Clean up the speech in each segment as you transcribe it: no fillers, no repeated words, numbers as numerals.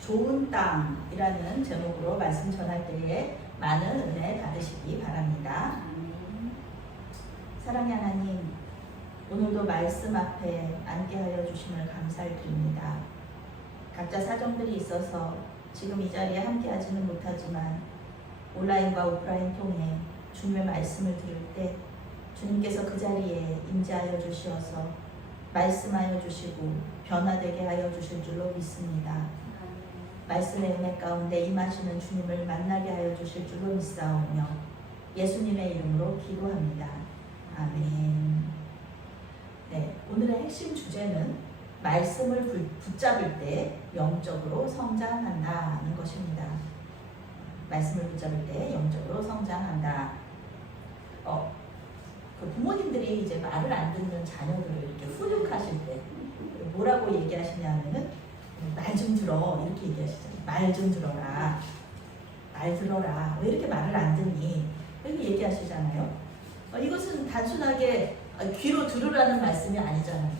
좋은 땅이라는 제목으로 말씀 전할 때에 많은 은혜 받으시기 바랍니다. 사랑의 하나님, 오늘도 말씀 앞에 앉게하여 주심을 감사를 드립니다. 각자 사정들이 있어서 지금 이 자리에 함께하지는 못하지만 온라인과 오프라인 통해 주님의 말씀을 들을 때 주님께서 그 자리에 임재하여 주시어서 말씀하여 주시고 변화되게 하여 주실 줄로 믿습니다. 말씀의 은혜 가운데 임하시는 주님을 만나게 하여 주실 줄로 믿사오며 예수님의 이름으로 기도합니다. 아멘. 네, 오늘의 핵심 주제는 말씀을 붙잡을 때 영적으로 성장한다는 것입니다. 말씀을 붙잡을 때 영적으로 성장한다. 그 부모님들이 이제 말을 안 듣는 자녀들을 이렇게 훈육하실 때 뭐라고 얘기하시냐면은 말 좀 들어 이렇게 얘기하시잖아요. 말 좀 들어라. 말 들어라. 왜 이렇게 말을 안 듣니? 이렇게 얘기하시잖아요. 이것은 단순하게 귀로 들으라는 말씀이 아니잖아요.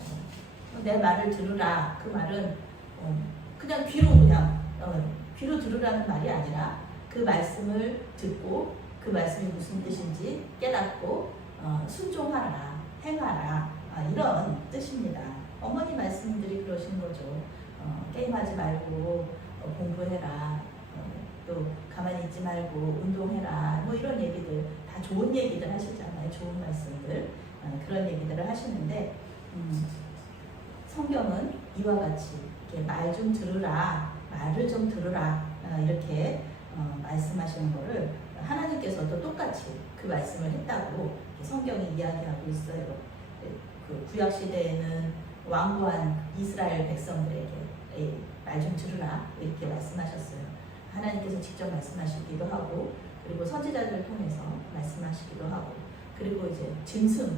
내 말을 들으라. 그 말은 그냥 귀로 들으라는 말이 아니라 그 말씀을 듣고 그 말씀이 무슨 뜻인지 깨닫고 순종하라, 행하라, 이런 뜻입니다. 어머니 말씀들이 그러신 거죠. 게임하지 말고 공부해라, 또 가만히 있지 말고 운동해라, 뭐 이런 얘기들 다 좋은 얘기들 하시잖아요. 좋은 말씀들, 그런 얘기들을 하시는데 성경은 이와 같이 말 좀 들으라, 말을 좀 들으라, 이렇게 말씀하시는 거를 하나님께서도 똑같이 그 말씀을 했다고 성경이 이야기하고 있어요. 그 구약 시대에는 완고한 이스라엘 백성들에게 말 좀 들으라 이렇게 말씀하셨어요. 하나님께서 직접 말씀하시기도 하고, 그리고 선지자들을 통해서 말씀하시기도 하고, 그리고 이제 짐승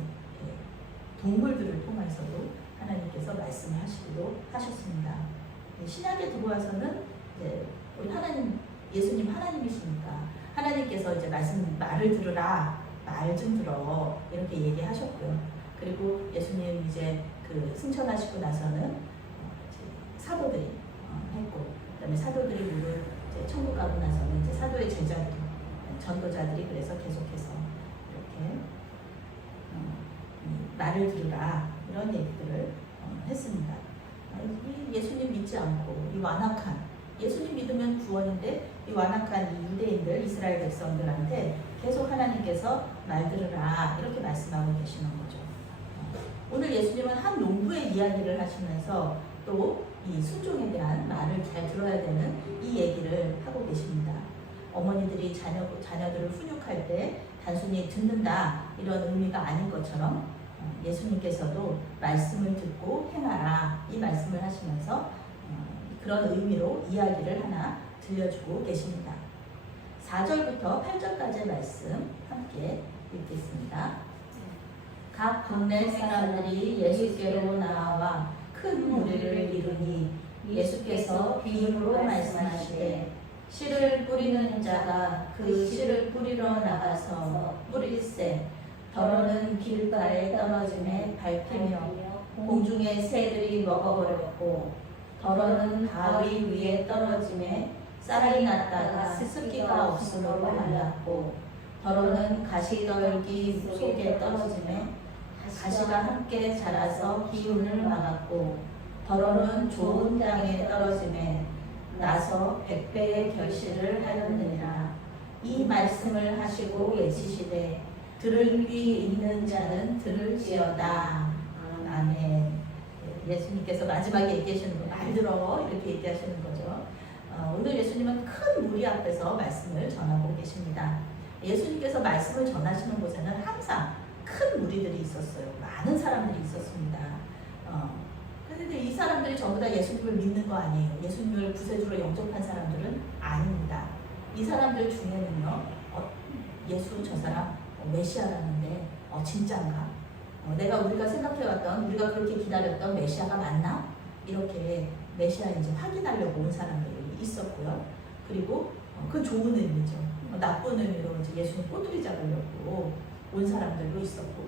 동물들을 통해서도 하나님께서 말씀하시기도 하셨습니다. 신약에 들어와서는 우리 하나님, 예수님 하나님이시니까 하나님께서 이제 말을 들으라, 말 좀 들어 이렇게 얘기하셨고요. 그리고 예수님 이제 그 승천하시고 나서는 사도들이 했고, 그다음에 사도들이 모두 이제 천국 가고 나서는 이제 사도의 제자들, 전도자들이 그래서 계속해서 이렇게 말을 들으라 이런 얘기들을 했습니다. 예수님 믿지 않고 이 완악한, 예수님 믿으면 구원인데 이 완악한 이 유대인들, 이스라엘 백성들한테 계속 하나님께서 말 들으라 이렇게 말씀하고 계시는 거죠. 오늘 예수님은 한 농부의 이야기를 하시면서 또 이 순종에 대한 말을 잘 들어야 되는 이 얘기를 하고 계십니다. 어머니들이 자녀들을 훈육할 때 단순히 듣는다 이런 의미가 아닌 것처럼 예수님께서도 말씀을 듣고 행하라 이 말씀을 하시면서 그런 의미로 이야기를 하나 들려주고 계십니다. 4절부터 8절까지의 말씀 함께 읽겠습니다. 각 동네 사람들이 예수께로 나와 큰 무리를 이루니 예수께서 비유로 말씀하시되 씨를 뿌리는 자가 그 씨를 뿌리러 나가서 뿌릴새 더러는 길가에 떨어짐에 밟히며 공중의 새들이 먹어버렸고, 더러는 바위 위에 떨어짐에 쌀이 났다가 스스기가 없으므로 말랐고, 더러는 가시떨기 속에 떨어짐에 가시가 함께 자라서 기운을 막았고, 더러는 좋은 땅에 떨어짐에 나서 100배의 결실을 하였느니라. 이 말씀을 하시고 외치시되 들을 귀 있는 자는 들을지어다. 아멘. 예수님께서 마지막에 얘기하시는 거, 말 들어 이렇게 얘기하시는 거죠. 오늘 예수님은 큰 무리 앞에서 말씀을 전하고 계십니다. 예수님께서 말씀을 전하시는 곳에는 항상 큰 무리들이 있었어요. 많은 사람들이 있었습니다. 그런데 이 사람들이 전부 다 예수님을 믿는 거 아니에요. 예수님을 구세주로 영접한 사람들은 아닙니다. 이 사람들 중에는요, 예수 저 사람 메시아라는데 진짠가? 우리가 생각해왔던, 우리가 그렇게 기다렸던 메시아가 맞나? 이렇게 메시아인지 확인하려고 온 사람들이 있었고요. 그리고 그건 좋은 의미죠. 나쁜 의미로 이제 예수님 꼬투리 잡으려고 온 사람들도 있었고,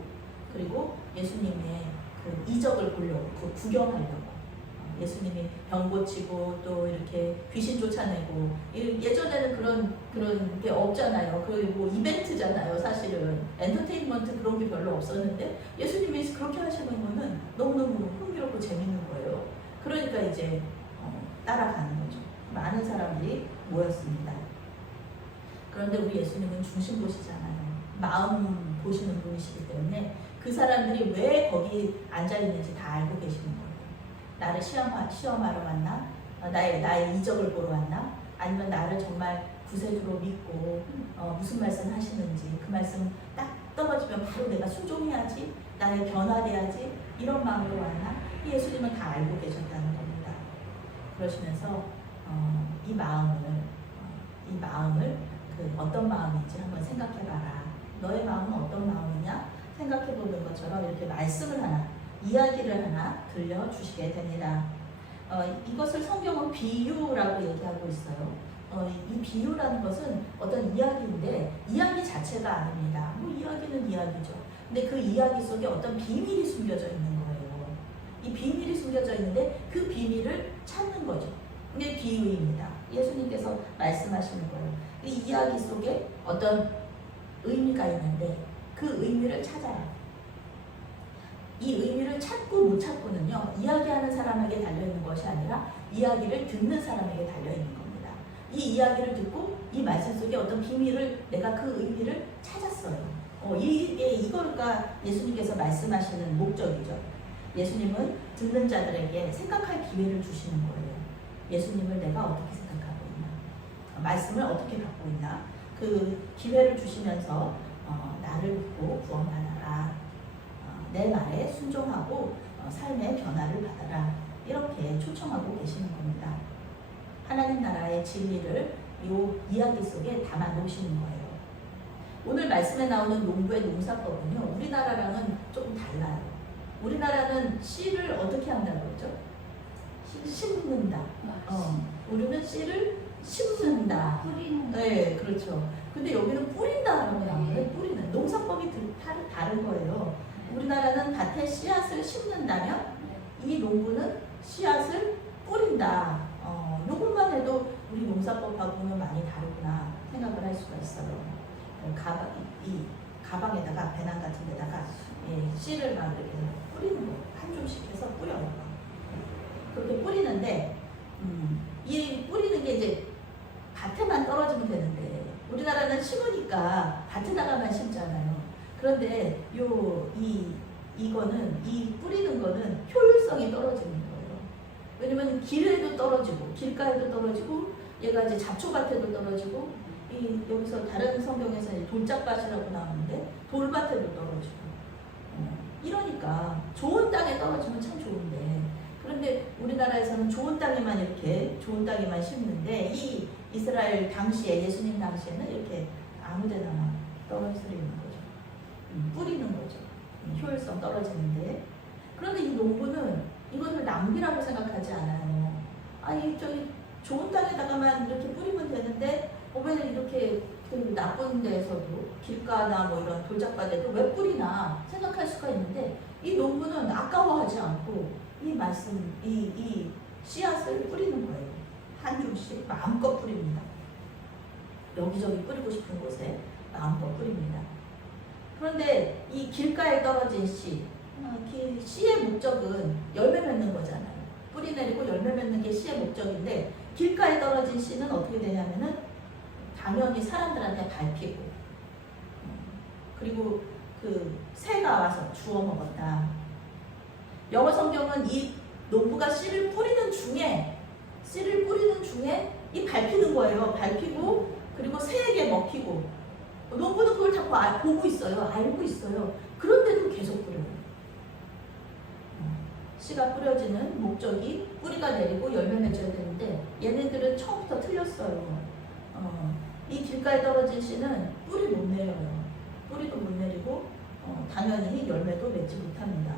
그리고 예수님의 그 이적을 보려고, 그 구경하려고 예수님이 병 고치고 또 이렇게 귀신 쫓아내고 예전에는 그런 게 없잖아요. 그리고 이벤트잖아요. 사실은 엔터테인먼트 그런 게 별로 없었는데 예수님이 그렇게 하시는 거는 너무너무 흥미롭고 재밌는 거예요. 그러니까 이제 따라가는 거죠. 많은 사람들이 모였습니다. 그런데 우리 예수님은 중심 보시잖아요. 마음 보시는 분이시기 때문에 그 사람들이 왜 거기 앉아 있는지 다 알고 계시는 거예요. 나를 시험하러 왔나? 나의 이적을 보러 왔나? 아니면 나를 정말 구세주로 믿고 무슨 말씀 하시는지 그 말씀 딱 떨어지면 바로 내가 순종해야지, 나의 변화돼야지, 이런 마음으로 왔나? 예수님은 다 알고 계셨다는 겁니다. 그러시면서 이 마음을 그 어떤 마음인지 한번 생각해봐라. 너의 마음은 어떤 마음이냐? 생각해보는 것처럼 이렇게 말씀을 하나, 이야기를 하나 들려주시게 됩니다. 이것을 성경은 비유라고 얘기하고 있어요. 이 비유라는 것은 어떤 이야기인데 이야기 자체가 아닙니다. 뭐 이야기는 이야기죠. 근데 그 이야기 속에 어떤 비밀이 숨겨져 있는 거예요. 이 비밀이 숨겨져 있는데 그 비밀을 찾는 거죠. 이게 비유입니다. 예수님께서 말씀하시는 거예요. 이 이야기 속에 어떤 의미가 있는데 그 의미를 찾아요. 이 의미를 찾고 못 찾고는요, 이야기하는 사람에게 달려있는 것이 아니라 이야기를 듣는 사람에게 달려있는 겁니다. 이 이야기를 듣고 이 말씀 속에 어떤 비밀을, 내가 그 의미를 찾았어요. 이걸까 예수님께서 말씀하시는 목적이죠. 예수님은 듣는 자들에게 생각할 기회를 주시는 거예요. 예수님을 내가 어떻게 생각하고 있나, 말씀을 어떻게 갖고 있나, 그 기회를 주시면서 나를 믿고 구원받아라, 내 말에 순종하고 삶의 변화를 받아라, 이렇게 초청하고 계시는 겁니다. 하나님 나라의 진리를 이 이야기 속에 담아 놓으시는 거예요. 오늘 말씀에 나오는 농부의 농사법은요, 우리나라랑은 조금 달라요. 우리나라는 씨를 어떻게 한다고 그러죠? 심는다. 우리는 씨를 심는다. 뿌리는. 네, 그렇죠. 근데 여기는 뿌린다라고 나오는데, 뿌리는 농사법이 다른 거예요. 우리나라는 밭에 씨앗을 심는다면 이 농부는 씨앗을 뿌린다. 이것만 해도 우리 농사법하고는 많이 다르구나 생각을 할 수가 있어요. 이 가방에다가, 배낭 같은 데다가 씨를 막 이렇게 뿌리는 거, 한 줌씩 해서 뿌려요. 그렇게 뿌리는데 이 뿌리는 게 이제 밭에만 떨어지면 되는데 우리나라는 심으니까 밭에다가만 심잖아요. 그런데 이거는, 이 뿌리는 거는 효율성이 떨어지는 거예요. 왜냐면 길에도 떨어지고 길가에도 떨어지고 얘가 이제 잡초밭에도 떨어지고 여기서 다른 성경에서 돌짝밭이라고 나오는데 돌밭에도 떨어지고 이러니까 좋은 땅에 떨어지면 참 좋은데, 그런데 우리나라에서는 좋은 땅에만 이렇게 좋은 땅에만 심는데 이 이스라엘 당시에, 예수님 당시에는 이렇게 아무데나 떨어뜨리는 거죠. 뿌리는 거죠. 효율성 떨어지는데. 그런데 이 농부는 이것을 낭비라고 생각하지 않아요. 저기 좋은 땅에다가만 이렇게 뿌리면 되는데 왜 이렇게 그 나쁜 데에서도 길가나 뭐 이런 돌짝밭에도 왜 뿌리나 생각할 수가 있는데, 이 농부는 아까워하지 않고 이 말씀, 이 씨앗을 뿌리는 거예요. 한 줌씩 마음껏 뿌립니다. 여기저기 뿌리고 싶은 곳에 마음껏 뿌립니다. 그런데 이 길가에 떨어진 씨의 목적은 열매 맺는 거잖아요. 뿌리 내리고 열매 맺는 게 씨의 목적인데, 길가에 떨어진 씨는 어떻게 되냐면은 당연히 사람들한테 밟히고, 그리고 그 새가 와서 주워 먹었다. 영어 성경은 이 농부가 씨를 뿌리는 중에 이 밟히는 거예요. 밟히고 그리고 새에게 먹히고, 농부는 그걸 다 보고 있어요. 알고 있어요. 그런데도 계속 뿌려요. 씨가 뿌려지는 목적이 뿌리가 내리고 열매 맺어야 되는데 얘네들은 처음부터 틀렸어요. 이 길가에 떨어진 씨는 뿌리 못 내려요. 뿌리도 못 내리고 당연히 열매도 맺지 못합니다.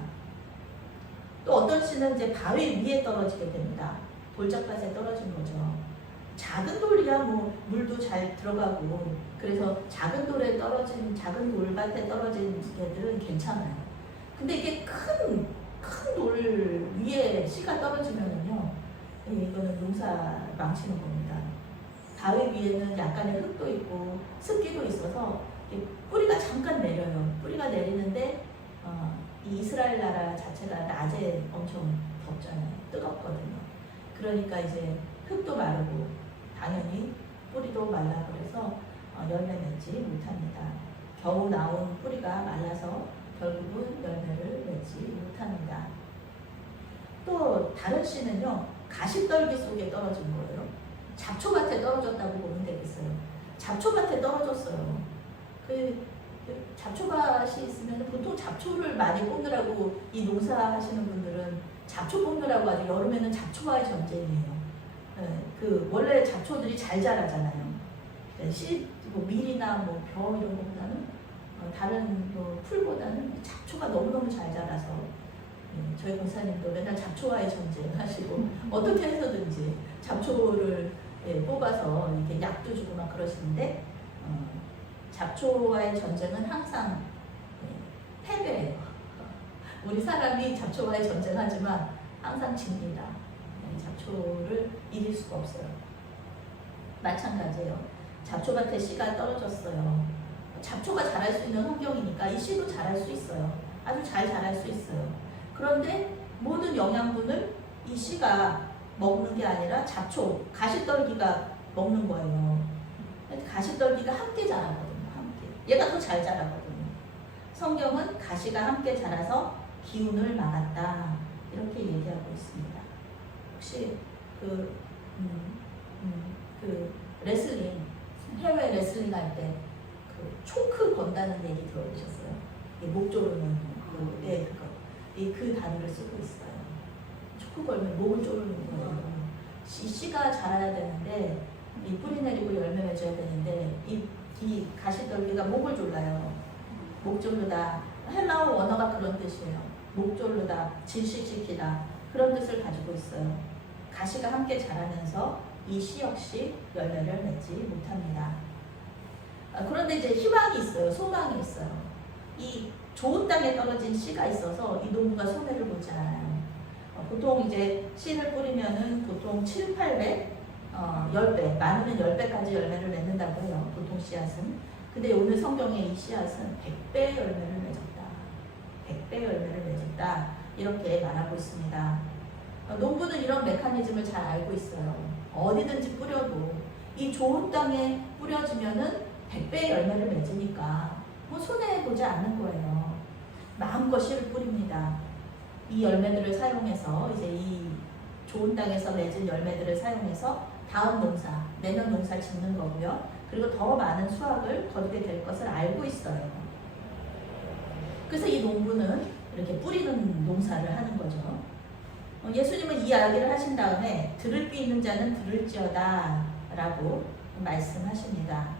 또 어떤 씨는 이제 바위 위에 떨어지게 됩니다. 돌짝밭에 떨어진 거죠. 작은 돌이야 뭐 물도 잘 들어가고, 그래서 작은 돌밭에 떨어진 애들은 괜찮아요. 근데 이게 큰 돌 위에 씨가 떨어지면은요, 농사 망치는 겁니다. 바위 위에는 약간의 흙도 있고 습기도 있어서 뿌리가 잠깐 내려요. 뿌리가 내리는데 이 이스라엘 나라 자체가 낮에 엄청 덥잖아요. 뜨겁거든요. 그러니까 이제 흙도 마르고 당연히 뿌리도 말라 그래서 열매 맺지 못합니다. 겨우 나온 뿌리가 말라서 결국은 열매를 맺지 못합니다. 또 다른 씨는요, 가시떨기 속에 떨어진 거예요. 잡초밭에 떨어졌다고 보면 되겠어요. 잡초밭에 떨어졌어요. 잡초밭이 있으면 보통 잡초를 많이 뽑느라고 이 농사 하시는 분들은 잡초 뽑느라고 아주 여름에는 잡초와의 전쟁이에요. 원래 잡초들이 잘 자라잖아요. 밀이나 벼 이런 것보다는 다른 풀보다는 잡초가 너무너무 잘 자라서 저희 권사님도 맨날 잡초와의 전쟁하시고 어떻게 해서든지 잡초를 뽑아서 이렇게 약도 주고 막 그러시는데 잡초와의 전쟁은 항상 패배예요. 우리 사람이 잡초와의 전쟁하지만 항상 집니다. 잡초를 이길 수가 없어요. 마찬가지예요. 잡초밭에 씨가 떨어졌어요. 잡초가 자랄 수 있는 환경이니까 이 씨도 자랄 수 있어요. 아주 잘 자랄 수 있어요. 그런데 모든 영양분을 이 씨가 먹는 게 아니라 잡초, 가시떨기가 먹는 거예요. 가시떨기가 함께 자라거든요. 함께. 얘가 더 잘 자라거든요. 성경은 가시가 함께 자라서 기운을 막았다. 이렇게 얘기하고 있습니다. 혹시 레슬링, 해외 레슬링 할 때 초크 건다는 얘기 들어보셨어요? 목 조르는 그 단어를 쓰고 있어요. 초크 걸면 목을 조르는 거예요. 씨가 자라야 되는데 이 뿌리 내리고 열매 맺어야 되는데 이 가시떨기가 목을 졸라요. 목 졸르다. 헬라어 원어가 그런 뜻이에요. 목 졸르다, 질식시키다 그런 뜻을 가지고 있어요. 가시가 함께 자라면서 이 씨 역시 열매를 맺지 못합니다. 그런데 이제 희망이 있어요. 소망이 있어요. 이 좋은 땅에 떨어진 씨가 있어서 이 농부가 손해를 보지 않아요. 보통 이제 씨를 뿌리면은 보통 7, 8배, 10배, 많으면 10배까지 열매를 맺는다고 해요. 보통 씨앗은. 근데 오늘 성경에 이 씨앗은 100배 열매를 맺었다. 100배 열매를 맺었다. 이렇게 말하고 있습니다. 농부는 이런 메커니즘을 잘 알고 있어요. 어디든지 뿌려도 이 좋은 땅에 뿌려지면은 100배의 열매를 맺으니까 손해보지 않는 거예요. 마음껏 씨를 뿌립니다. 이 열매들을 사용해서 이제 이 좋은 땅에서 맺은 열매들을 사용해서 다음 농사, 내년 농사 짓는 거고요. 그리고 더 많은 수확을 거두게 될 것을 알고 있어요. 그래서 이 농부는 이렇게 뿌리는 농사를 하는 거죠. 예수님은 이 이야기를 하신 다음에 들을 귀 있는 자는 들을지어다 라고 말씀하십니다.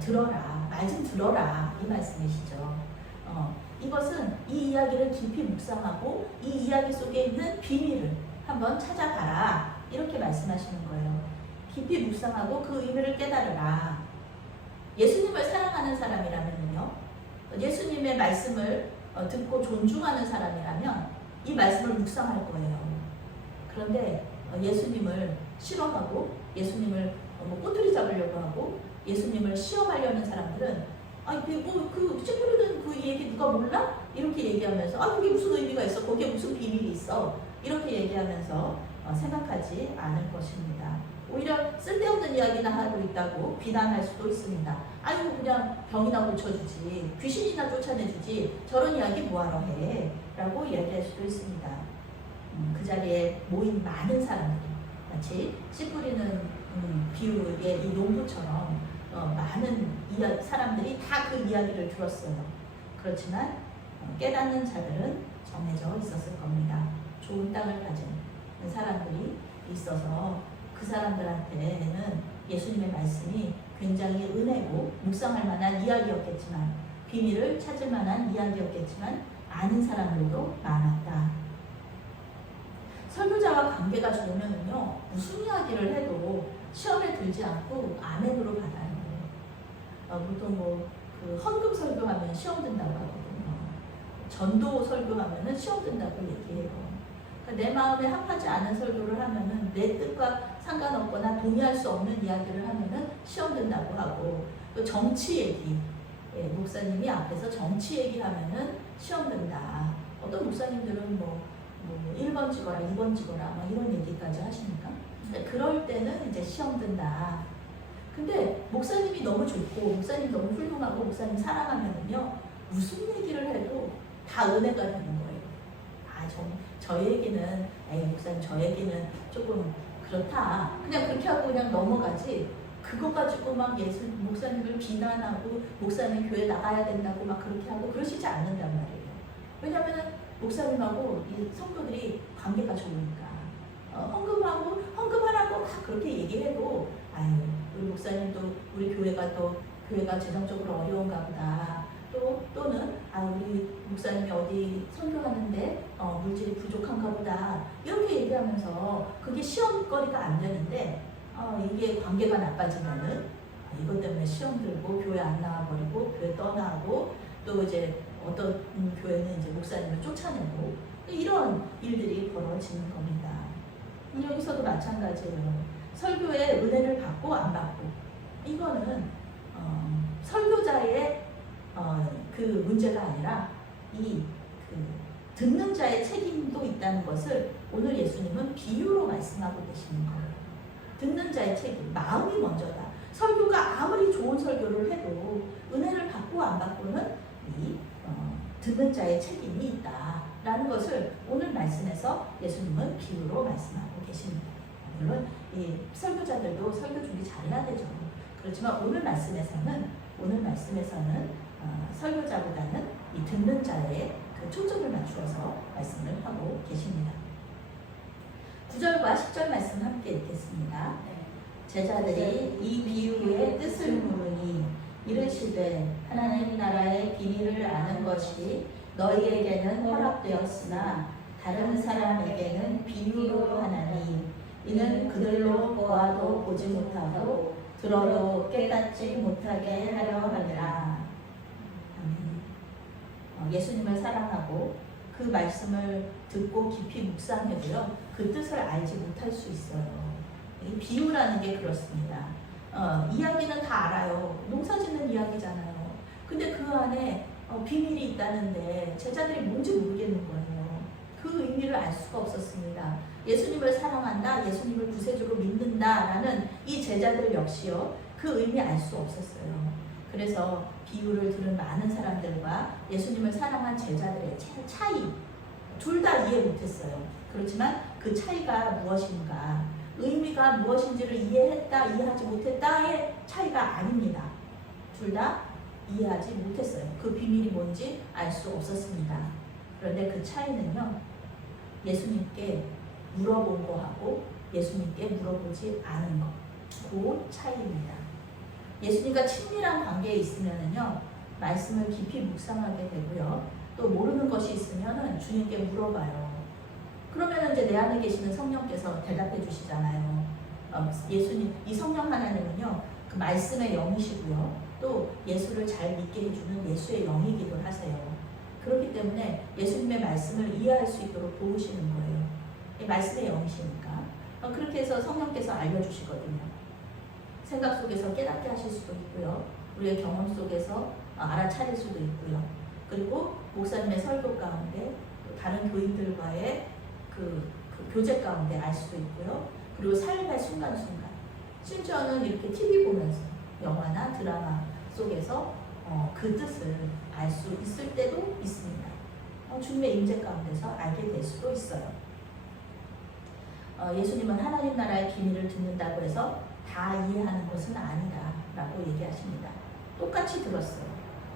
들어라, 말 좀 들어라 이 말씀이시죠. 이것은 이 이야기를 깊이 묵상하고 이 이야기 속에 있는 비밀을 한번 찾아봐라 이렇게 말씀하시는 거예요. 깊이 묵상하고 그 의미를 깨달으라. 예수님을 사랑하는 사람이라면요, 예수님의 말씀을 듣고 존중하는 사람이라면 이 말씀을 묵상할 거예요. 그런데 예수님을 싫어하고 예수님을 꼬투리 잡으려고 하고 예수님을 시험하려는 사람들은 그 찌푸리는 그 얘기 누가 몰라? 이렇게 얘기하면서 그게 무슨 의미가 있어? 거기에 무슨 비밀이 있어? 이렇게 얘기하면서 생각하지 않을 것입니다. 오히려 쓸데없는 이야기나 하고 있다고 비난할 수도 있습니다. 아이고 그냥 병이나 고쳐주지, 귀신이나 쫓아내주지, 저런 이야기 뭐하러 해? 라고 이야기할 수도 있습니다. 그 자리에 모인 많은 사람들이 마치 씨 뿌리는 비유의 이 농부처럼 많은 사람들이 다 그 이야기를 들었어요. 그렇지만 깨닫는 자들은 정해져 있었을 겁니다. 좋은 땅을 가진 사람들이 있어서 그 사람들한테는 예수님의 말씀이 굉장히 은혜고 묵상할 만한 이야기였겠지만, 비밀을 찾을 만한 이야기였겠지만 아는 사람들도 많았다. 설교자와 관계가 좋으면요, 무슨 이야기를 해도 시험에 들지 않고 아멘으로 받아요. 보통 그 헌금 설교하면 시험 든다고 하거든요. 전도 설교하면은 시험 든다고 얘기해요. 그러니까 내 마음에 합하지 않은 설교를 하면은 내 뜻과 상관없거나 동의할 수 없는 이야기를 하면은 시험 든다고 하고, 또 정치 얘기, 목사님이 앞에서 정치 얘기하면은 시험 든다. 어떤 목사님들은 뭐 1번 찍어라, 2번 찍어라, 막 이런 얘기까지 하시니까. 그럴 때는 이제 시험 든다. 근데 목사님이 너무 좋고, 목사님 너무 훌륭하고, 목사님 사랑하면은요, 무슨 얘기를 해도 다 은혜가 되는 거예요. 저 얘기는, 목사님 저 얘기는 조금 그렇다. 그냥 그렇게 하고 그냥 넘어가지. 그거 가지고 막 목사님을 비난하고, 목사님 교회 나가야 된다고 막 그렇게 하고 그러시지 않는단 말이에요. 왜냐면은 목사님하고 이 성도들이 관계가 좋으니까. 헌금하라고 막 그렇게 얘기해도, 우리 목사님도 우리 교회가 재정적으로 어려운가 보다. 또는 우리 목사님이 어디 선교하는데 물질이 부족한가 보다. 이렇게 얘기하면서 그게 시험거리가 안 되는데, 이게 관계가 나빠지면은 이것 때문에 시험 들고 교회 안 나와버리고 교회 떠나고, 또 이제 어떤 교회는 이제 목사님을 쫓아내고, 이런 일들이 벌어지는 겁니다. 여기서도 마찬가지예요. 설교에 은혜를 받고 안 받고, 이거는 설교자의 그 문제가 아니라 듣는 자의 책임도 있다는 것을 오늘 예수님은 비유로 말씀하고 계시는 거예요. 듣는 자의 책임, 마음이 먼저다. 설교가 아무리 좋은 설교를 해도 은혜를 받고 안 받고는 듣는 자의 책임이 있다라는 것을 오늘 말씀에서 예수님은 비유로 말씀하고 계십니다. 물론 이 설교자들도 설교 준비 잘해야 되죠. 그렇지만 오늘 말씀에서는 설교자보다는 이 듣는 자의 그 초점을 맞추어서 말씀을 하고 계십니다. 9절과 10절 말씀 함께 읽겠습니다. 제자들이 이 비유의 뜻을 물으니 이르시되 하나님 나라의 비밀을 아는 것이 너희에게는 허락되었으나 다른 사람에게는 비유로 하나니 이는 그들로 보아도 보지 못하고 들어도 깨닫지 못하게 하려 함이라. 예수님을 사랑하고 그 말씀을 듣고 깊이 묵상해도요, 그 뜻을 알지 못할 수 있어요. 이 비유라는 게 그렇습니다. 이야기는 다 알아요. 농사 짓는 이야기잖아요. 근데 그 안에 비밀이 있다는데 제자들이 뭔지 모르겠는 거예요. 그 의미를 알 수가 없었습니다. 예수님을 사랑한다, 예수님을 구세주로 믿는다라는 이 제자들 역시요, 그 의미 알 수 없었어요. 그래서 비유를 들은 많은 사람들과 예수님을 사랑한 제자들의 차이, 둘 다 이해 못했어요. 그렇지만 그 차이가 무엇인가, 의미가 무엇인지를 이해했다, 이해하지 못했다의 차이가 아닙니다. 둘 다 이해하지 못했어요. 그 비밀이 뭔지 알 수 없었습니다. 그런데 그 차이는요, 예수님께 물어본 거하고 예수님께 물어보지 않은 것, 그 차이입니다. 예수님과 친밀한 관계에 있으면은요, 말씀을 깊이 묵상하게 되고요, 또 모르는 것이 있으면은 주님께 물어봐요. 그러면 이제 내 안에 계시는 성령께서 대답해 주시잖아요. 예수님, 이 성령 하나님은요, 그 말씀의 영이시고요, 또 예수를 잘 믿게 해주는 예수의 영이기도 하세요. 그렇기 때문에 예수님의 말씀을 이해할 수 있도록 도우시는 거예요. 이 말씀의 영이시니까. 그렇게 해서 성령께서 알려주시거든요. 생각 속에서 깨닫게 하실 수도 있고요, 우리의 경험 속에서 알아차릴 수도 있고요, 그리고 목사님의 설교 가운데, 다른 교인들과의 그 교제 가운데 알 수도 있고요, 그리고 삶의 순간순간, 심지어는 이렇게 TV 보면서, 영화나 드라마 속에서 그 뜻을 알 수 있을 때도 있습니다. 주님의 임재 가운데서 알게 될 수도 있어요. 예수님은 하나님 나라의 비밀을 듣는다고 해서 다 이해하는 것은 아니다 라고 얘기하십니다. 똑같이 들었어요.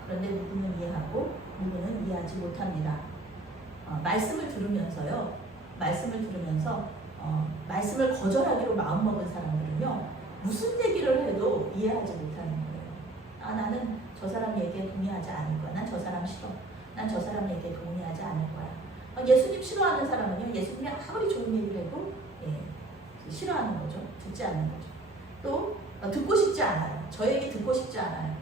그런데 누구는 이해하고 누구는 이해하지 못합니다. 말씀을 들으면서 말씀을 거절하기로 마음먹은 사람들은요, 무슨 얘기를 해도 이해하지 못하는 거예요. 나는 저 사람 얘기에 동의하지 않을 거야. 난 저 사람 싫어. 난 저 사람 얘기에 동의하지 않을 거야. 예수님 싫어하는 사람은요, 예수님이 아무리 좋은 얘기를 해도 싫어하는 거죠. 듣지 않는 거죠. 또 듣고 싶지 않아요. 저 얘기 듣고 싶지 않아요.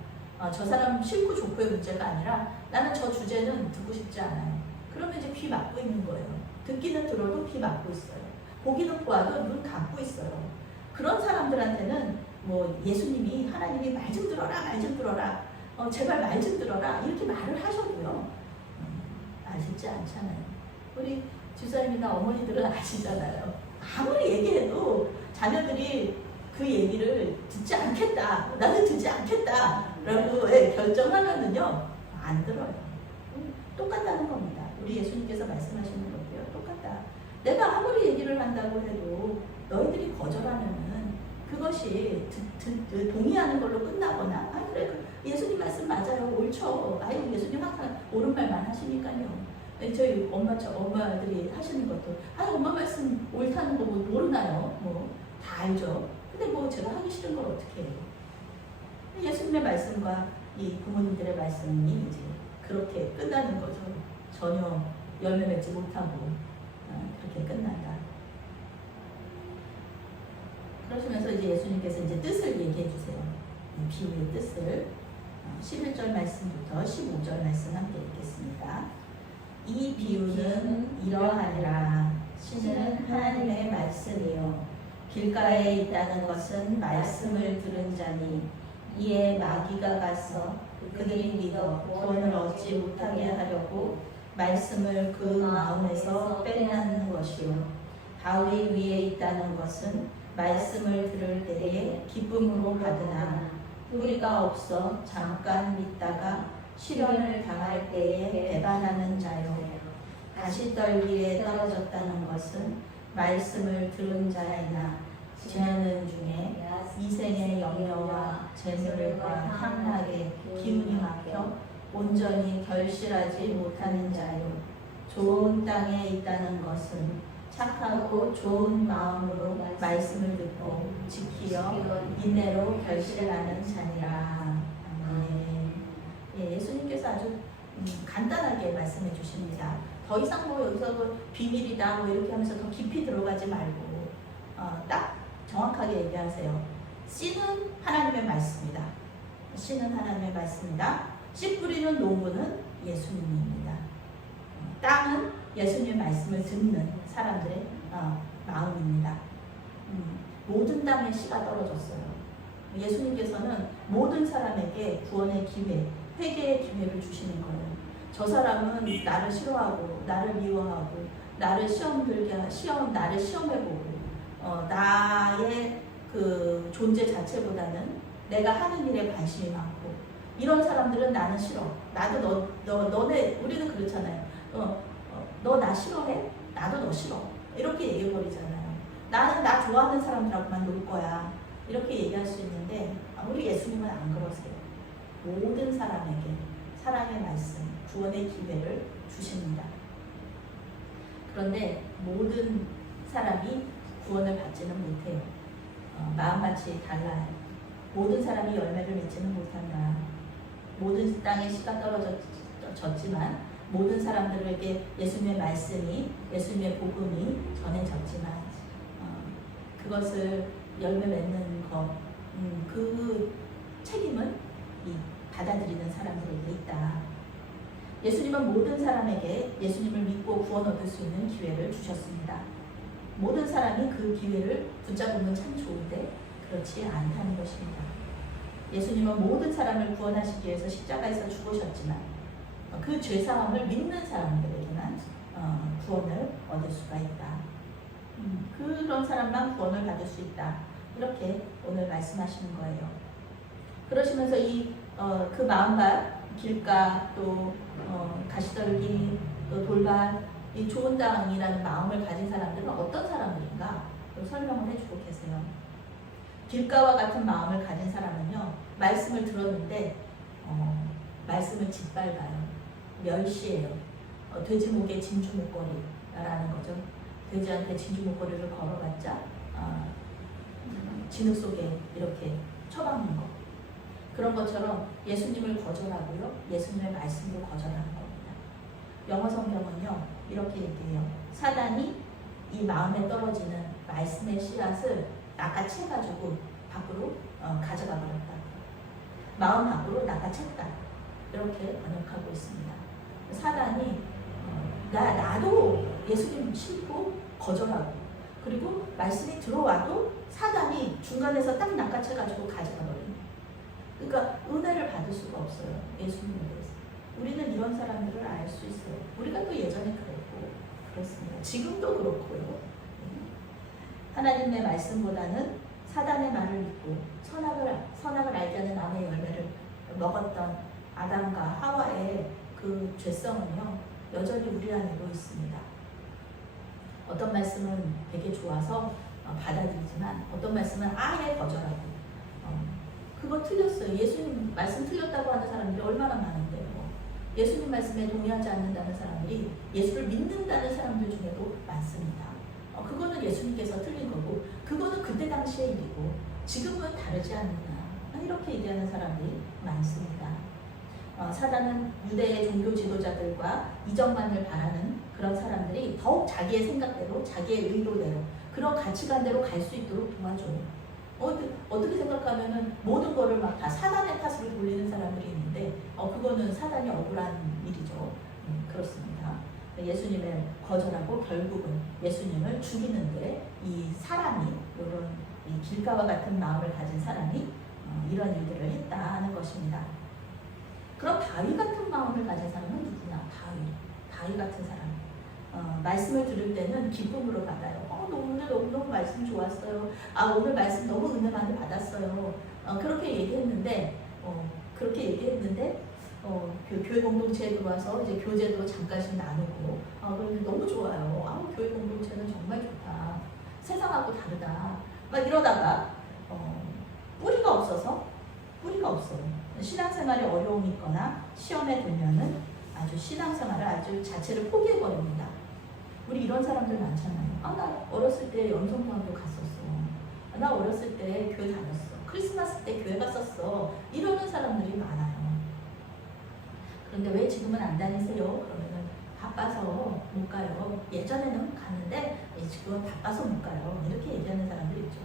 저 사람 싫고 좋고의 문제가 아니라 나는 저 주제는 듣고 싶지 않아요. 그러면 이제 귀 막고 있는 거예요. 듣기는 들어도 귀 막고 있어요. 보기는 보아도 눈 감고 있어요. 그런 사람들한테는 뭐 예수님이 하나님이 말 좀 들어라, 말 좀 들어라, 제발 말 좀 들어라 이렇게 말을 하셔도요 아시지 않잖아요. 우리 주사님이나 어머니들은 아시잖아요. 아무리 얘기해도 자녀들이 그 얘기를 듣지 않겠다, 나는 듣지 않겠다 라고 결정하면은요 안 들어요. 똑같다는 겁니다. 우리 예수님께서 말씀하시는 것도요 똑같다. 내가 아무리 얘기를 한다고 해도 너희들이 거절하면은 그것이 동의하는 걸로 끝나거나 그래 예수님 말씀 맞아요, 옳죠, 예수님 항상 옳은 말만 하시니까요. 저희 엄마들이 하시는 것도 엄마 말씀 옳다는 거 뭐 모르나요? 뭐 다 알죠. 근데 뭐 제가 하기 싫은 걸 어떻게 해요? 예수님의 말씀과 이 부모님들의 말씀이 이제 그렇게 끝나는 거죠. 전혀 열매 맺지 못하고 그렇게 끝난다. 그러시면서 이제 예수님께서 이제 뜻을 얘기해 주세요. 이 비유의 뜻을 11절 말씀부터 15절 말씀 함께 읽겠습니다. 이 비유는 이러하니라. 신은 하나님의 말씀이요 길가에 있다는 것은 말씀을 들은 자니 이에 마귀가 가서 그들이 믿어 구원을 얻지 못하게 하려고 말씀을 그 마음에서 빼내는 것이요 바위 위에 있다는 것은 말씀을 들을 때에 기쁨으로 받으나 뿌리가 없어 잠깐 믿다가 시련을 당할 때에 배반하는 자요 가시떨 위에 떨어졌다는 것은 말씀을 들은 자이나 지내는 중에 이생의 염려와 재물과 향락에 기운이 막혀 온전히 결실하지 못하는 자요 좋은 땅에 있다는 것은 착하고 좋은 마음으로 말씀을 듣고 지키려 인내로 결실하는 자니라. 예수님께서 아주 간단하게 말씀해 주십니다. 더 이상 뭐 여기서 비밀이다 뭐 이렇게 하면서 더 깊이 들어가지 말고 딱 정확하게 얘기하세요. 씨는 하나님의 말씀이다. 씨는 하나님의 말씀이다. 씨 뿌리는 농부는 예수님입니다. 땅은 예수님의 말씀을 듣는 사람들의 마음입니다. 모든 땅에 씨가 떨어졌어요. 예수님께서는 모든 사람에게 구원의 기회, 회개의 기회를 주시는 거예요. 저 사람은 나를 싫어하고 나를 미워하고 나를 나를 시험해보고 나의 그 존재 자체보다는 내가 하는 일에 관심이 많고 이런 사람들은 나는 싫어. 나도 너네 우리는 그렇잖아요. 너 나 싫어해? 나도 너 싫어. 이렇게 얘기해버리잖아요. 나는 나 좋아하는 사람들하고만 놀 거야. 이렇게 얘기할 수 있는데 우리 예수님은 안 그러세요. 모든 사람에게 사랑의 말씀, 구원의 기회를 주십니다. 그런데 모든 사람이 구원을 받지는 못해요. 마음밭이 달라요. 모든 사람이 열매를 맺지는 못한다. 모든 땅에 씨가 떨어졌지만 모든 사람들에게 예수님의 말씀이 예수님의 복음이 전해졌지만 그것을 열매 맺는 것, 그 책임은 이 받아들이는 사람들에게 있다. 예수님은 모든 사람에게 예수님을 믿고 구원 얻을 수 있는 기회를 주셨습니다. 모든 사람이 그 기회를 붙잡으면 참 좋은데 그렇지 않다는 것입니다. 예수님은 모든 사람을 구원하시기 위해서 십자가에서 죽으셨지만 그 죄사함을 믿는 사람들에게만 구원을 얻을 수가 있다. 그런 사람만 구원을 받을 수 있다. 이렇게 오늘 말씀하시는 거예요. 그러시면서 그 마음밭, 길가, 또 가시떨기, 또 돌밭, 이 좋은 땅이라는 마음을 가진 사람들은 어떤 사람들인가 설명을 해주고 계세요. 길가와 같은 마음을 가진 사람은요, 말씀을 들었는데 말씀을 짓밟아요. 멸시해요. 돼지 목에 진주 목걸이라는 거죠. 돼지한테 진주 목걸이를 걸어봤자 진흙 속에 이렇게 처박는 거. 그런 것처럼 예수님을 거절하고요, 예수님의 말씀도 거절하는 겁니다. 영어 성경은요 이렇게 얘기해요. 사단이 이 마음에 떨어지는 말씀의 씨앗을 낚아채가지고 밖으로 가져가 버렸다. 마음 밖으로 낚아챘다. 이렇게 번역하고 있습니다. 사단이 나도 예수님 싫고 거절하고 그리고 말씀이 들어와도 사단이 중간에서 딱 낚아채가지고 가져가 버립니다. 그러니까 은혜를 받을 수가 없어요. 예수님에 대해서. 우리는 이런 사람들을 알 수 있어요. 우리가 또 예전에 그랬고 그렇습니다. 지금도 그렇고요. 하나님의 말씀보다는 사단의 말을 믿고 선악을 알게 하는 나무의 열매를 먹었던 아담과 하와의 그 죄성은요, 여전히 우리 안에도 있습니다. 어떤 말씀은 되게 좋아서 받아들이지만 어떤 말씀은 아예 거절하고, 그거 틀렸어요. 예수님 말씀 틀렸다고 하는 사람들이 얼마나 많은데요. 예수님 말씀에 동의하지 않는다는 사람들이 예수를 믿는다는 사람들 중에도 많습니다. 그거는 예수님께서 틀린 거고, 그거는 그때 당시의 일이고 지금은 다르지 않느냐, 이렇게 얘기하는 사람들이 많습니다. 사단은 유대의 종교 지도자들과 이적만을 바라는 그런 사람들이 더욱 자기의 생각대로, 자기의 의도대로, 그런 가치관대로 갈 수 있도록 도와줘요. 어떻게 생각하면은 모든 거를 막 다 사단의 탓으로 돌리는 사람들이 있는데, 그거는 사단이 억울한 일이죠. 그렇습니다. 예수님을 거절하고 결국은 예수님을 죽이는데 이 사람이, 이런 이 길가와 같은 마음을 가진 사람이 이런 일들을 했다는 것입니다. 그럼 다윗 같은 마음을 가진 사람은 누구냐? 다윗 같은 사람. 말씀을 들을 때는 기쁨으로 받아요. 오늘 너무 말씀 좋았어요. 오늘 말씀 너무 은혜 많이 받았어요. 그렇게 얘기했는데, 교회 공동체에 들어와서 이제 교제도 잠깐씩 나누고, 그런데 너무 좋아요. 교회 공동체는 정말 좋다. 세상하고 다르다. 막 이러다가, 뿌리가 없어요. 신앙생활에 어려움이 있거나 시험에 들면은 아주 신앙생활을 아주 자체를 포기해버립니다. 우리 이런 사람들 많잖아요. 나 어렸을 때 영성통학교 갔었어. 나 어렸을 때 교회 다녔어. 크리스마스 때 교회 갔었어. 이러는 사람들이 많아요. 그런데 왜 지금은 안 다니세요? 그러면은 바빠서 못 가요. 예전에는 갔는데 지금은 바빠서 못 가요. 이렇게 얘기하는 사람들이 있죠.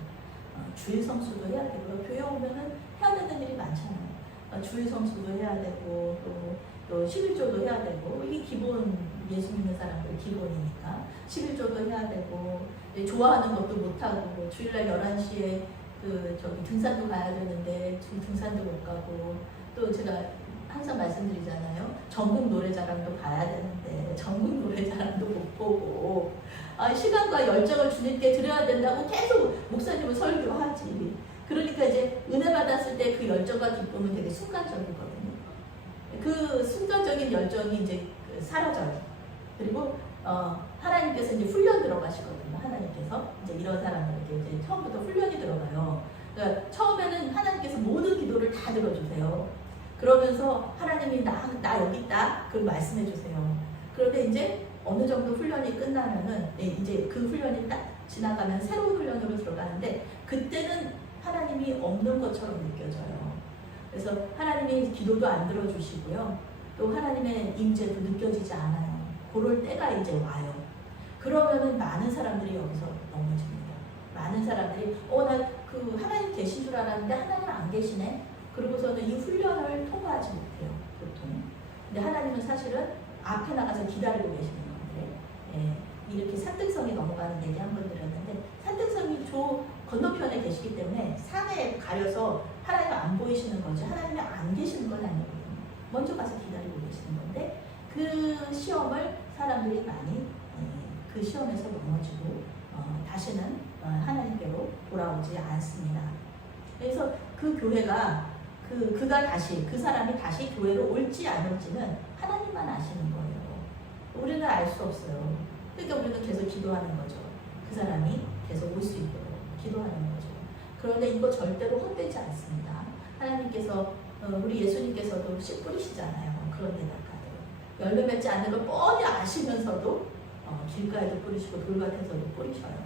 주일 성수도 해야 되고요. 교회 오면은 해야 되는 일이 많잖아요. 주일 성수도 해야 되고 또 11조도 해야 되고, 이게 기본, 예수 믿는 사람들 기본이니까 11조도 해야 되고, 좋아하는 것도 못하고, 주일날 11시에 등산도 가야 되는데 등산도 못 가고, 또 제가 항상 말씀드리잖아요. 전국 노래자랑도 가야 되는데 전국 노래자랑도 못 보고, 시간과 열정을 주님께 드려야 된다고 계속 목사님은 설교하지. 그러니까 이제 은혜 받았을 때 그 열정과 기쁨은 되게 순간적이거든요. 그 순간적인 열정이 이제 사라져요. 그리고 하나님께서 이제 훈련 들어가시거든요. 하나님께서 이제 이런 사람들에게 이제 처음부터 훈련이 들어가요. 그러니까 처음에는 하나님께서 모든 기도를 다 들어주세요. 그러면서 하나님이 나 여기 있다. 그걸 말씀해 주세요. 그런데 이제 어느 정도 훈련이 끝나면은, 이제 그 훈련이 딱 지나가면 새로운 훈련으로 들어가는데, 그때는 하나님이 없는 것처럼 느껴져요. 그래서 하나님이 기도도 안 들어주시고요. 또 하나님의 임재도 느껴지지 않아요. 그럴 때가 이제 와요. 그러면은 많은 사람들이 여기서 넘어집니다. 많은 사람들이 나 하나님 계신 줄 알았는데 하나님 안 계시네. 그러고서는 이 훈련을 통과하지 못해요. 보통. 근데 하나님은 사실은 앞에 나가서 기다리고 계시는 건데, 이렇게 산등성이 넘어가는 얘기 한 번 드렸는데, 산등성이 건너편에 계시기 때문에 산에 가려서 하나님 안 보이시는 거지, 하나님이 안 계시는 건 아니거든요. 먼저 가서 기다리고 계시는 건데, 그 시험을 사람들이 많이 그 시험에서 넘어지고 다시는 하나님께로 돌아오지 않습니다. 그래서 그 교회가 그 사람이 다시 교회로 올지 안 올지는 하나님만 아시는 거예요. 우리는 알 수 없어요. 그러니까 우리는 계속 기도하는 거죠. 그 사람이 계속 올 수 있도록 기도하는 거죠. 그런데 이거 절대로 헛되지 않습니다. 하나님께서, 우리 예수님께서도 씨 뿌리시잖아요. 그런 데다가도 열매 맺지 않는 걸 뻔히 아시면서도 길가에도 뿌리시고 돌밭에서도 뿌리셔요.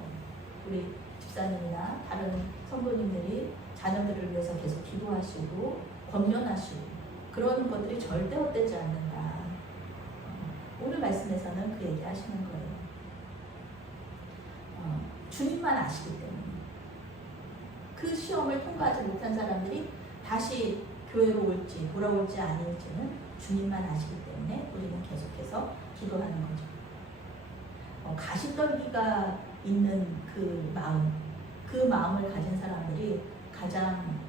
우리 집사님이나 다른 성도님들이 자녀들을 위해서 계속 기도하시고 권면하시고, 그런 것들이 절대 헛되지 않는다. 오늘 말씀에서는 그 얘기 하시는 거예요. 주님만 아시기 때문에. 그 시험을 통과하지 못한 사람들이 다시 교회로 올지 돌아올지 아닐지는 주님만 아시기 때문에 우리는 계속해서 기도하는 거죠. 가시떨기가 있는 그 마음을 가진 사람들이 가장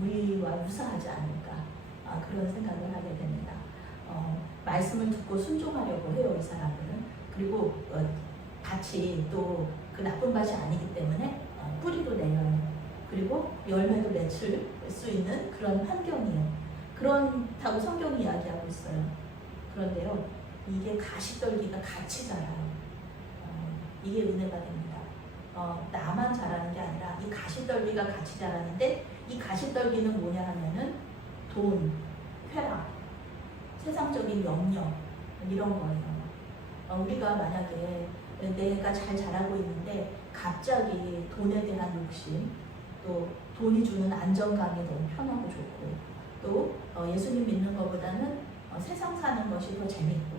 우리와 유사하지 않을까 그런 생각을 하게 됩니다. 말씀을 듣고 순종하려고 해요, 이 사람들은. 그리고 밭이 또 그 나쁜 밭이 아니기 때문에 뿌리도 내려요. 그리고 열매도 맺을 수 있는 그런 환경이에요. 그렇다고 성경이 이야기하고 있어요. 그런데요, 이게 가시떨기가 같이 자라요. 이게 은혜가 됩니다. 나만 자라는 게 아니라 이 가시떨기가 같이 자라는데, 이 가시떨기는 뭐냐 하면은 돈, 쾌락, 세상적인 영역 이런 거예요. 우리가 만약에 내가 잘 자라고 있는데 갑자기 돈에 대한 욕심, 또 돈이 주는 안정감이 너무 편하고 좋고, 또 예수님 믿는 것보다는 세상 사는 것이 더 재밌고,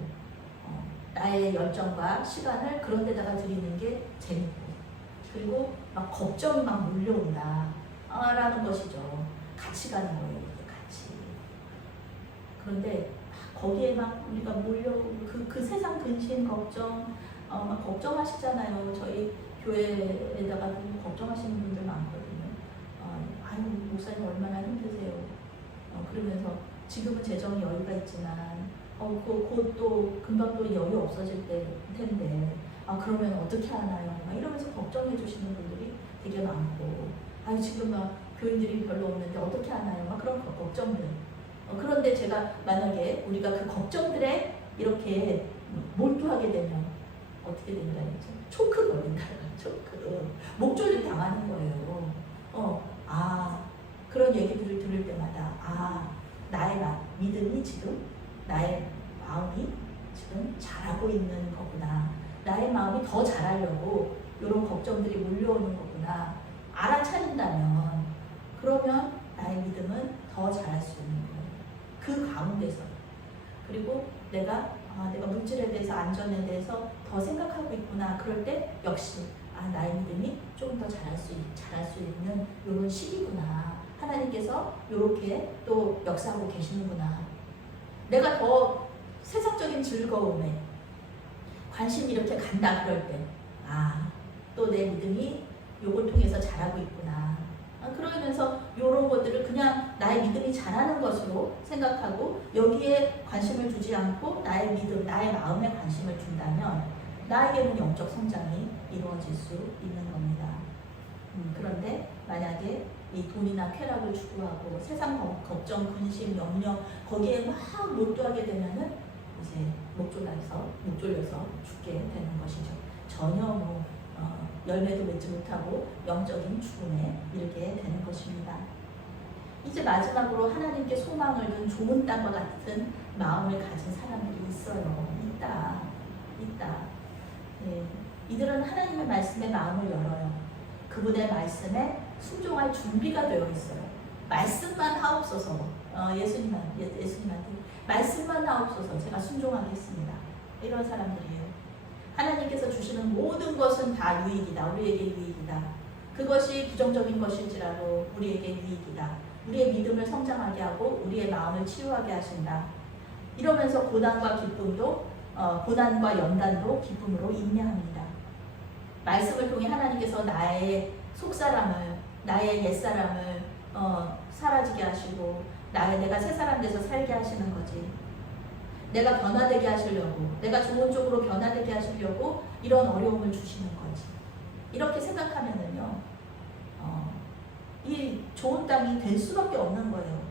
나의 열정과 시간을 그런 데다가 드리는 게 재밌고, 그리고 막 걱정이 막 몰려온다 라는 것이죠. 같이 가는 거예요, 이게 같이. 그런데 거기에 막 우리가 몰려 그 세상 근심 걱정 막 걱정하시잖아요. 저희 교회에다가 걱정하시는 분들 많거든요. 아유, 목사님 얼마나 힘드세요. 그러면서 지금은 재정이 여유가 있지만 곧 또 금방 또 여유 없어질 텐데 그러면 어떻게 하나요? 막 이러면서 걱정해 주시는 분들이 되게 많고, 아유, 지금 막 교인들이 별로 없는데 어떻게 하나요? 막 그런 걱정들. 그런데 제가 만약에 우리가 그 걱정들에 이렇게 몰두하게 되면 어떻게 된다 했죠? 초크 걸린다. 초크. 목졸림 당하는 거예요. 그런 얘기들을 들을 때마다 나의 믿음이 지금, 나의 마음이 지금 자라고 있는 거구나. 나의 마음이 더 자라려고 이런 걱정들이 몰려오는 거구나. 알아차린다면, 그러면 나의 믿음은 더 자랄 수 있는 거예요. 그 가운데서. 그리고 내가 물질에 대해서, 안전에 대해서 더 생각하고 있구나. 그럴 때 역시 나의 믿음이 좀 더 자랄 수 있는 이런 시기구나. 하나님께서 이렇게 또 역사하고 계시는구나. 내가 더 세상적인 즐거움에 관심이 이렇게 간다 그럴 때 또 내 믿음이 요걸 통해서 자라고 있구나. 그러면서 이런 것들을 그냥 나의 믿음이 자라는 것으로 생각하고 여기에 관심을 두지 않고 나의 믿음, 나의 마음에 관심을 준다면 나에게는 영적 성장이 이루어질 수 있는 겁니다. 그런데 만약에 이 돈이나 쾌락을 추구하고 세상 걱정, 근심, 염려 거기에 막 몰두하게 되면은 이제 목졸려서 죽게 되는 것이죠. 전혀 열매도 맺지 못하고 영적인 죽음에 이르게 되는 것입니다. 이제 마지막으로 하나님께 소망을 둔 좋은 땅과 같은 마음을 가진 사람들이 있어요. 있다. 네. 이들은 하나님의 말씀에 마음을 열어요. 그분의 말씀에 순종할 준비가 되어 있어요. 말씀만 하옵소서. 예수님한테 말씀만 하옵소서. 제가 순종하겠습니다. 이런 사람들이에요. 하나님께서 주시는 모든 것은 다 유익이다. 우리에게 유익이다. 그것이 부정적인 것일지라도 우리에게 유익이다. 우리의 믿음을 성장하게 하고 우리의 마음을 치유하게 하신다. 이러면서 고난과 연단도 기쁨으로 인내합니다. 말씀을 통해 하나님께서 나의 속사람을, 나의 옛사람을 사라지게 하시고 내가 새 사람 돼서 살게 하시는 거지. 내가 변화되게 하시려고, 내가 좋은 쪽으로 변화되게 하시려고 이런 어려움을 주시는 거지. 이렇게 생각하면은요, 이 좋은 땅이 될 수밖에 없는 거예요.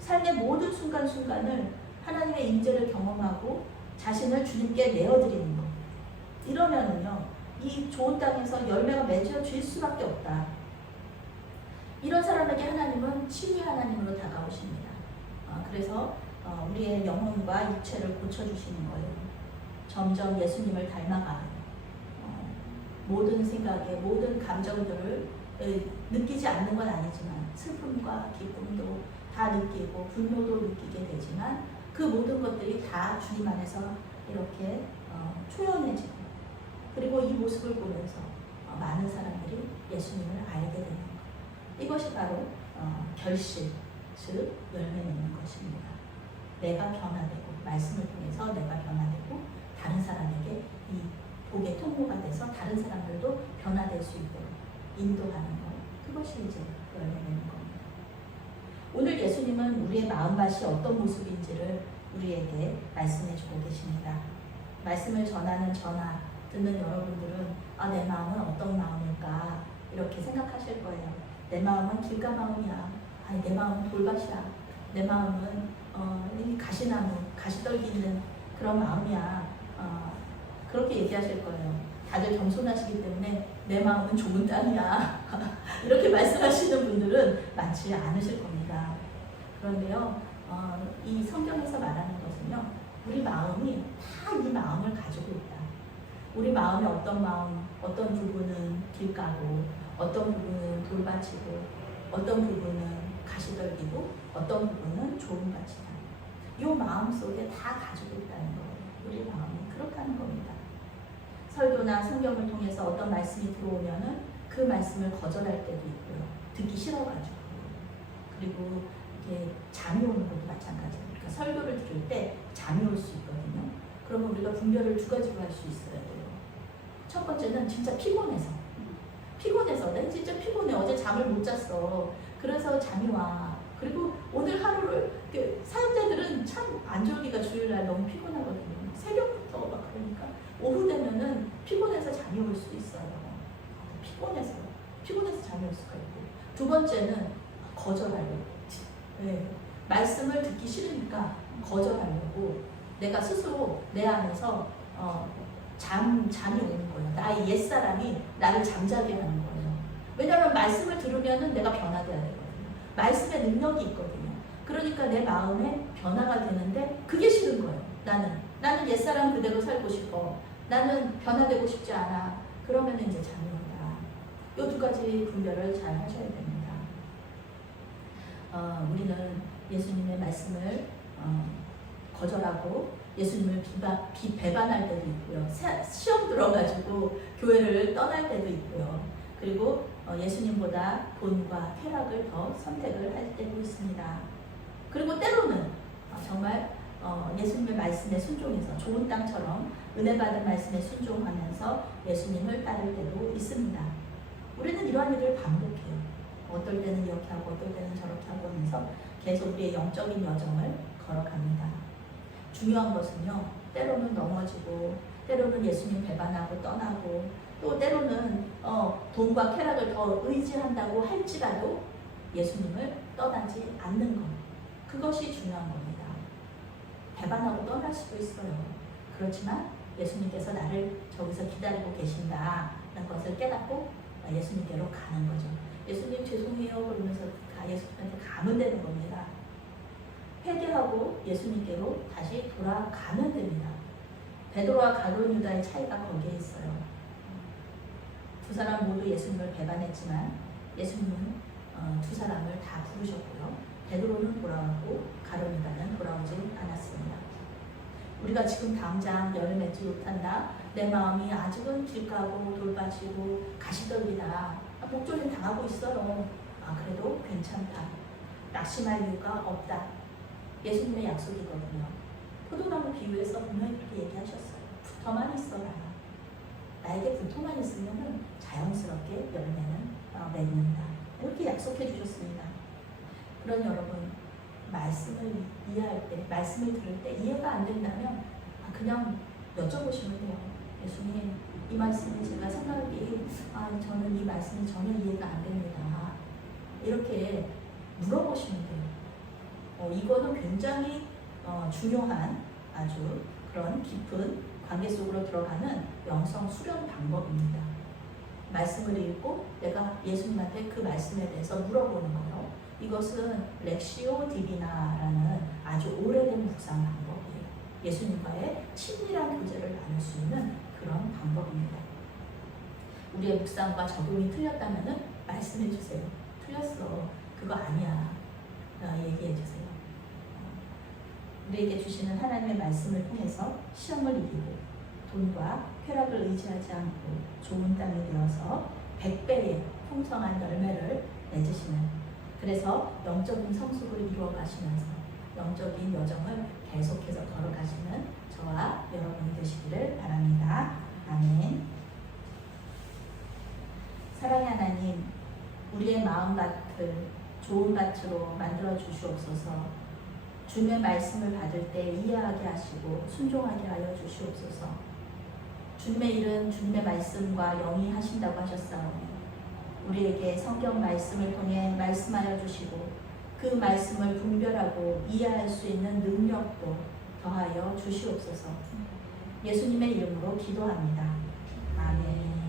삶의 모든 순간순간을 하나님의 임재를 경험하고 자신을 주님께 내어드리는 거. 이러면은요, 이 좋은 땅에서 열매가 맺어질 수밖에 없다. 이런 사람에게 하나님은 치유의 하나님으로 다가오십니다. 그래서 우리의 영혼과 육체를 고쳐주시는 거예요. 점점 예수님을 닮아가는 모든 생각에 모든 감정들을 느끼지 않는 건 아니지만 슬픔과 기쁨도 다 느끼고 분노도 느끼게 되지만 그 모든 것들이 다 주님 안에서 이렇게 초연해지고, 그리고 이 모습을 보면서 많은 사람들이 예수님을 알게 되는 것. 이것이 바로 결실, 즉 열매 맺는 것입니다. 내가 변화되고, 말씀을 통해서 내가 변화되고 다른 사람에게 이 복의 통로가 돼서 다른 사람들도 변화될 수 있도록 인도하는 것. 그것이 이제 열매되는 겁니다. 오늘 예수님은 우리의 마음밭이 어떤 모습인지를 우리에게 말씀해 주고 계십니다. 말씀을 전하는 저나 듣는 여러분들은 내 마음은 어떤 마음일까 이렇게 생각하실 거예요. 내 마음은 길가 마음이야. 내 마음은 돌밭이야. 내 마음은 이 가시나무, 가시떨기 있는 그런 마음이야. 그렇게 얘기하실 거예요. 다들 겸손하시기 때문에 내 마음은 좁은 땅이야. 이렇게 말씀하시는 분들은 많지 않으실 겁니다. 그런데요, 이 성경에서 말하는 것은요, 우리 마음이 다 이 마음을 가지고 있다. 우리 마음의 어떤 마음, 어떤 부분은 길가고, 어떤 부분은 돌밭이고, 어떤 부분은 가시떨기고, 어떤 부분은 좋은 밭이다. 이 마음 속에 다 가지고 있다는 거예요. 우리 마음이 그렇다는 겁니다. 설교나 성경을 통해서 어떤 말씀이 들어오면은 그 말씀을 거절할 때도 있고요. 듣기 싫어가지고. 그리고 이렇게 잠이 오는 것도 마찬가지예요. 그러니까 설교를 들을 때 잠이 올 수 있거든요. 그러면 우리가 분별을 두 가지로 할 수 있어야 돼요. 첫 번째는 진짜 피곤해서. 나 진짜 피곤해. 어제 잠을 못 잤어. 그래서 잠이 와. 그리고 오늘 하루를 사역자들은 참 안절기가 주일날 너무 피곤하거든요. 새벽부터 막 그러니까 오후 되면은 피곤해서 잠이 올 수 있어요. 피곤해서 잠이 올 수가 있고. 두 번째는 거절하려고. 네. 말씀을 듣기 싫으니까 거절하려고 내가 스스로 내 안에서 잠이 오는 거예요. 나의 옛사람이 나를 잠자게 하는 거예요. 왜냐하면 말씀을 들으면은 내가 변화돼야 되거든요. 말씀의 능력이 있거든요. 그러니까 내 마음에 변화가 되는데 그게 싫은 거예요. 나는 옛사람 그대로 살고 싶어. 나는 변화되고 싶지 않아. 그러면 이제 잠이 온다. 이 두 가지 분별을 잘 하셔야 됩니다. 우리는 예수님의 말씀을 거절하고 예수님을 배반할 때도 있고요. 시험 들어가지고 교회를 떠날 때도 있고요. 그리고 예수님보다 돈과 쾌락을 더 선택을 할 때도 있습니다. 그리고 때로는 정말 예수님의 말씀에 순종해서 좋은 땅처럼 은혜 받은 말씀에 순종하면서 예수님을 따를 때도 있습니다. 우리는 이러한 일을 반복해요. 어떨 때는 이렇게 하고 어떨 때는 저렇게 하고 하면서 계속 우리의 영적인 여정을 걸어갑니다. 중요한 것은요, 때로는 넘어지고 때로는 예수님 배반하고 떠나고 또 때로는 돈과 쾌락을 더 의지한다고 할지라도 예수님을 떠나지 않는 것, 그것이 중요한 겁니다. 배반하고 떠날 수도 있어요. 그렇지만 예수님께서 나를 저기서 기다리고 계신다는 것을 깨닫고 예수님께로 가는 거죠. 예수님 죄송해요 그러면서 예수님한테 가면 되는 겁니다. 회개하고 예수님께로 다시 돌아가면 됩니다. 베드로와 가룟 유다의 차이가 거기에 있어요. 두 사람 모두 예수님을 배반했지만 예수님은 두 사람을 다 부르셨고요. 베드로는 돌아왔고 가룟 유다는 돌아오지 않았습니다. 우리가 지금 당장 열을 맺지 못한다. 내 마음이 아직은 길가고 돌밭이고 가시떨기다. 목조림 당하고 있어요. 그래도 괜찮다. 낙심할 이유가 없다. 예수님의 약속이거든요. 포도나무 비유에서 분명히 그렇게 얘기하셨어요. 붙어만 있어라. 나에게 붙어만 있으면 자연스럽게 열매는 맺는다. 이렇게 약속해 주셨습니다. 그런 여러분, 말씀을 이해할 때, 말씀을 들을 때 이해가 안 된다면 그냥 여쭤보시면 돼요. 예수님, 이 말씀에 제가 생각이 저는 이 말씀이 전혀 이해가 안 됩니다. 이렇게 물어보시면 돼요. 이거는 굉장히 중요한 아주 그런 깊은 관계 속으로 들어가는 영성 수련 방법입니다. 말씀을 읽고 내가 예수님한테 그 말씀에 대해서 물어보는 거예요. 이것은 렉시오 디비나라는 아주 오래된 묵상 방법이에요. 예수님과의 친밀한 교제를 나눌 수 있는 그런 방법입니다. 우리의 묵상과 적용이 틀렸다면 말씀해 주세요. 틀렸어. 그거 아니야. 얘기해 주세요. 우리에게 주시는 하나님의 말씀을 통해서 시험을 이기고 돈과 쾌락을 의지하지 않고 좋은 땅이 되어서 100배의 풍성한 열매를 맺으시는, 그래서 영적인 성숙을 이루어 가시면서 영적인 여정을 계속해서 걸어가시는 저와 여러분이 되시기를 바랍니다. 아멘. 사랑의 하나님, 우리의 마음밭을 좋은 밭으로 만들어 주시옵소서. 주님의 말씀을 받을 때 이해하게 하시고 순종하게 하여 주시옵소서. 주님의 일은 주님의 말씀과 영위하신다고 하셨사오니 우리에게 성경 말씀을 통해 말씀하여 주시고 그 말씀을 분별하고 이해할 수 있는 능력도 더하여 주시옵소서. 예수님의 이름으로 기도합니다. 아멘.